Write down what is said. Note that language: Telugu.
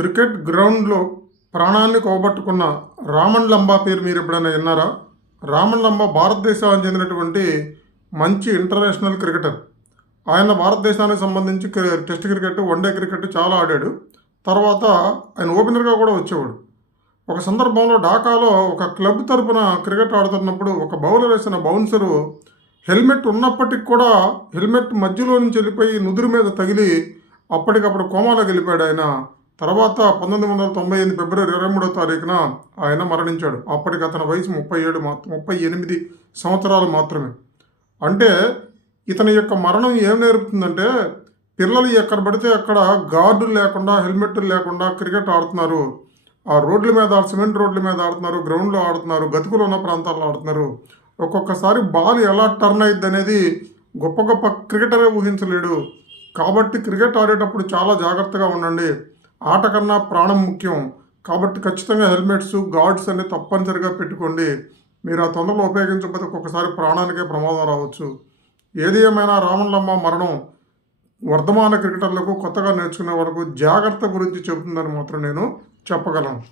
క్రికెట్ గ్రౌండ్లో ప్రాణాన్ని కోబట్టుకున్న రామన్ లంబా పేరు మీరు ఎప్పుడైనా విన్నారా? రామన్ లంబా భారతదేశానికి చెందినటువంటి మంచి ఇంటర్నేషనల్ క్రికెటర్. ఆయన భారతదేశానికి సంబంధించి టెస్ట్ క్రికెట్ వన్డే క్రికెట్ చాలా ఆడాడు. తర్వాత ఆయన ఓపెనర్గా కూడా వచ్చేవాడు. ఒక సందర్భంలో ఢాకాలో ఒక క్లబ్ తరపున క్రికెట్ ఆడుతున్నప్పుడు ఒక బౌలర్ వేసిన బౌన్సరు హెల్మెట్ ఉన్నప్పటికి కూడా హెల్మెట్ మధ్యలో నుంచి వెళ్ళిపోయి నుదురు మీద తగిలి అప్పటికప్పుడు కోమాలోకి వెళ్ళిపోయాడు ఆయన. తర్వాత పంతొమ్మిది వందల తొంభై ఎనిమిది ఫిబ్రవరి ఇరవై మూడో తారీఖున ఆయన మరణించాడు. అప్పటికి అతని వయసు ముప్పై ఏడు మాత్రం ముప్పై ఎనిమిది సంవత్సరాలు మాత్రమే. అంటే ఇతని యొక్క మరణం ఏం నేర్పుతుందంటే పిల్లలు ఎక్కడ పడితే అక్కడ గార్డులు లేకుండా హెల్మెట్లు లేకుండా క్రికెట్ ఆడుతున్నారు. ఆ రోడ్ల మీద సిమెంట్ రోడ్ల మీద ఆడుతున్నారు గ్రౌండ్లో ఆడుతున్నారు గతుకులు ఉన్న ప్రాంతాల్లో ఆడుతున్నారు. ఒక్కొక్కసారి బాల్ ఎలా టర్న్ అయ్యిద్ది అనేది గొప్ప గొప్ప క్రికెటరే ఊహించలేడు. కాబట్టి క్రికెట్ ఆడేటప్పుడు చాలా జాగ్రత్తగా ఉండండి. ఆట కన్నా ప్రాణం ముఖ్యం. కాబట్టి ఖచ్చితంగా హెల్మెట్స్ గార్డ్స్ అన్ని తప్పనిసరిగా పెట్టుకోండి. మీరు ఆ తొందరలో ఉపయోగించకపోతే ఒక్కొక్కసారి ప్రాణానికే ప్రమాదం రావచ్చు. ఏది ఏమైనా రామన్లమ్మ మరణం వర్ధమాన క్రికెటర్లకు కొత్తగా నేర్చుకునే వరకు జాగ్రత్త గురించి చెబుతుందని మాత్రం నేను చెప్పగలను.